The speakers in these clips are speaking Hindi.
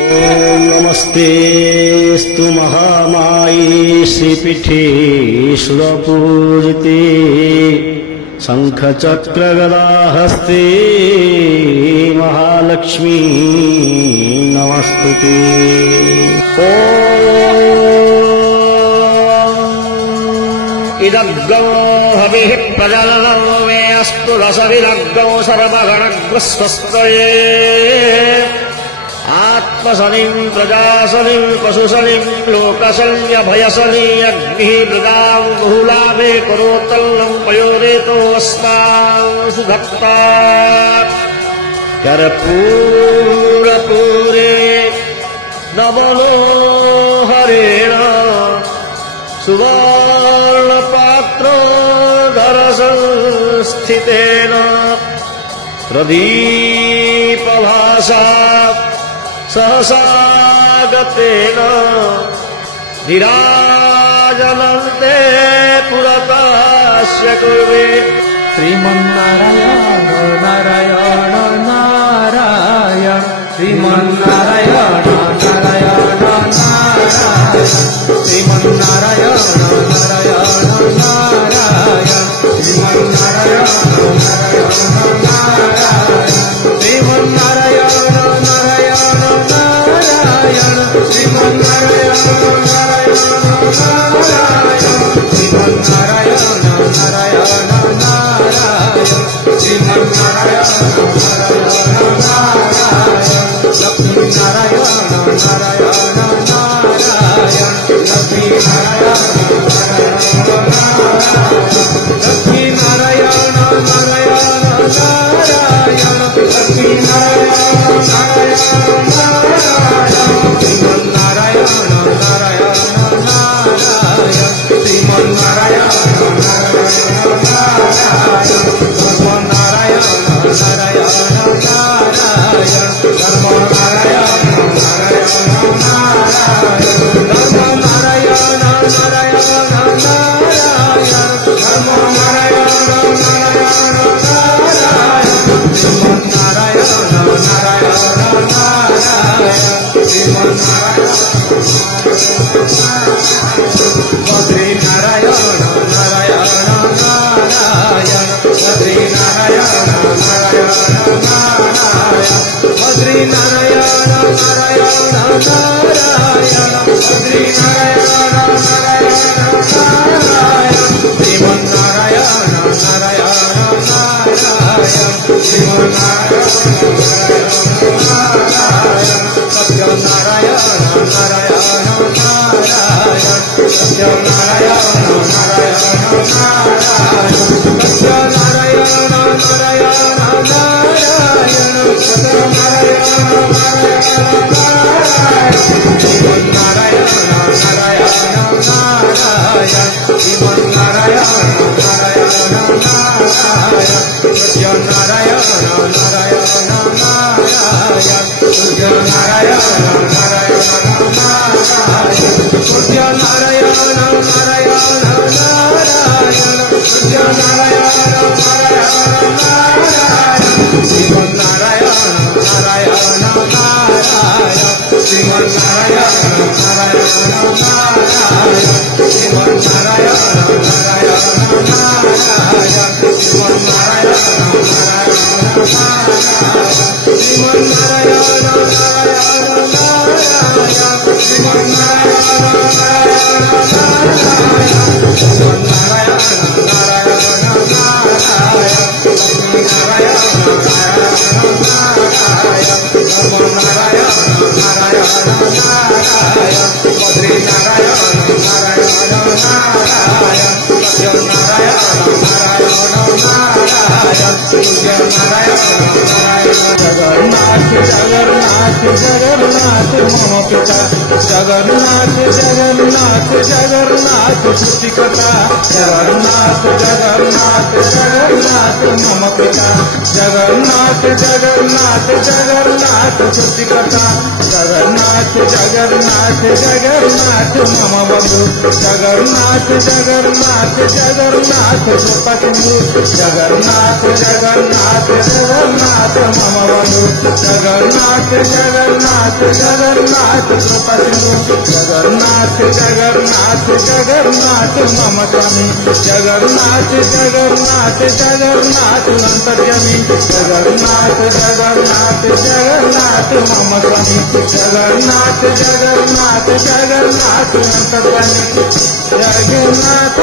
ॐ नमस्तेऽस्तु महामाये श्रीपीठे सुरपूजिते शङ्खचक्रगदाहस्ते महालक्ष्मी नमस्तुते। इदग्गो हविः प्रजननो मे अस्तु रसविदग्गो सर्वगणग्रस्वस्तये आत्मसनिं प्रजासनिं पशुसनिं लोकसन्यभयसनि अग्निः मृगां बहुलाभे करोत्तल्लं पयोरेतो अस्मान् सुधत्ता कर्पूरपूरे नमनो हरेण सुवर्णपात्रोदरसंस्थितेन प्रदीपभासा सहसागतेन निराजनन्ते पुरतस्य कुर्वे श्रीमन्नारायण नारायण नारायण श्रीमन्नारायण नारायण नारायण श्रीमन्नारायण नारायण नारायण श्रीमन्नारायण नारायण श्रीमन्नारायण नारायण नारायण श्रीमन्नारायण नारायण श्रीमन्नारायण नारायण नारायण श्रीमन्नारायण लक्ष्मीनारायण नारायण नारायण लक्ष्मीनारायण लक्ष्मीनारायण नारायण नारायण लक्ष्मीनारायण नारायण श्रीमन्नारायण नारायण नारायण श्रीमन्नारायण धर्मनारायण नारायण नारायण धर्मनारायण नारायण नारायण धर्मनारायण नारायण नारायण धर्मनारायण नारायण नारायण श्रीमन्नारायण नारायण नारायण श्रीमन्नारायण बद्रीनारायण नारायण नारायण बद्रीनारायण नारायण नारायण बद्रीनारायण नारायण नारायण बद्रीनारायण नारायण नारायण श्रीमन्नारायण नारायण नारायण श्रीमन्नारायण नारायण सत्यनारायण नारायण नारायण सत्यनारायण नारायण नारायण सत्यनारायण नारायण नारायण सत्यनारायण नारायण नारायण श्रीमन्नारायण नारायण नारायण श्रीमन्नारायण नारायण नारायण सत्यनारायण नारायण नारायण सत्यनारायण नारायण नारायण सत्यनारायण नारायण नारायण सत्यनारायण नारायण नारायण श्रीमन्नारायण नारायण नारायण श्रीमन्नारायण नारायण नारायण श्रीमन्नारायण नारायण नारायण श्रीमन्नारायण श्रीमन्नारायण नारायण नारायण श्रीमन्नारायण नारायण श्रीमन्नारायण नारायण नारायण लक्ष्मीनारायण नारायण नारायण धर्मनारायण नारायण नारायण बद्रीनारायण नारायण नारायण सत्यनारायण नारायण नारायण सूर्यनारायण नारायण जगन्नाथ जगन्नाथ जगन्नाथ मम पिता जगन्नाथ जगन्नाथ जगन्नाथ सृष्टिकर्ता जगन्नाथ जगन्नाथ जगन्नाथ मम पिता जगन्नाथ जगन्नाथ जगन्नाथ सृष्टिकर्ता जगन्नाथ जगन्नाथ जगन्नाथ मम बंधु जगन्नाथ जगन्नाथ जगन्नाथ सुपसिंधु जगन्नाथ जगन्नाथ जगन्नाथ मम बंधु जगन्नाथ जगन्नाथ जगन्नाथ कृपा सिंधु जगन्नाथ जगन्नाथ जगन्नाथ मम स्वामी जगन्नाथ जगन्नाथ जगन्नाथ अंतर्यामी जगन्नाथ जगन्नाथ जगन्नाथ मम स्वामी जगन्नाथ जगन्नाथ जगन्नाथ अंतर्यामी जगन्नाथ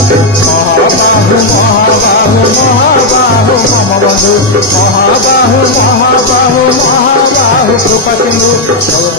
महाबाहु महाबाहु महाबाहु मम बंधु महाबाहु महाबाहु महाबाहु कृपा सिंधु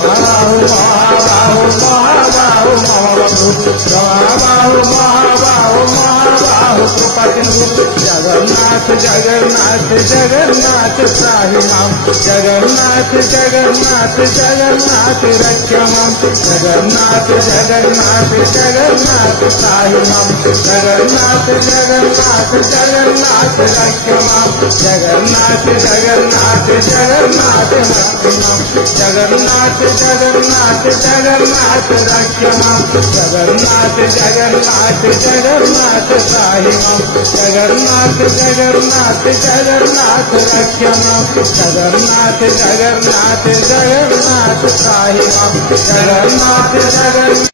महाबाहु महाबाहु महाबाहु मम बंधु महाबाहु महाबाहु महाबाहु कृपा सिंधु जगन्नाथ जगन्नाथ जगन्नाथ त्राहि मां जगन्नाथ जगन्नाथ जगन्नाथ रक्ष मां जगन्नाथ जगन्नाथ जगन्नाथ त्राहि मां जगन्नाथ जगन्नाथ जगन्नाथ रक्ष मां जगन्नाथ जगन्नाथ जगन्नाथ रक्ष मां जगन्नाथ जगन्नाथ जगन्नाथ रक्ष मां जगन्नाथ जगन्नाथ जगन्नाथ त्राहि मां जगन्नाथ जगन्नाथ जगन्नाथ रक्ष मां जगन्नाथ जगन्नाथ जगन्नाथ त्राहि मां जगन्नाथ जगन्नाथ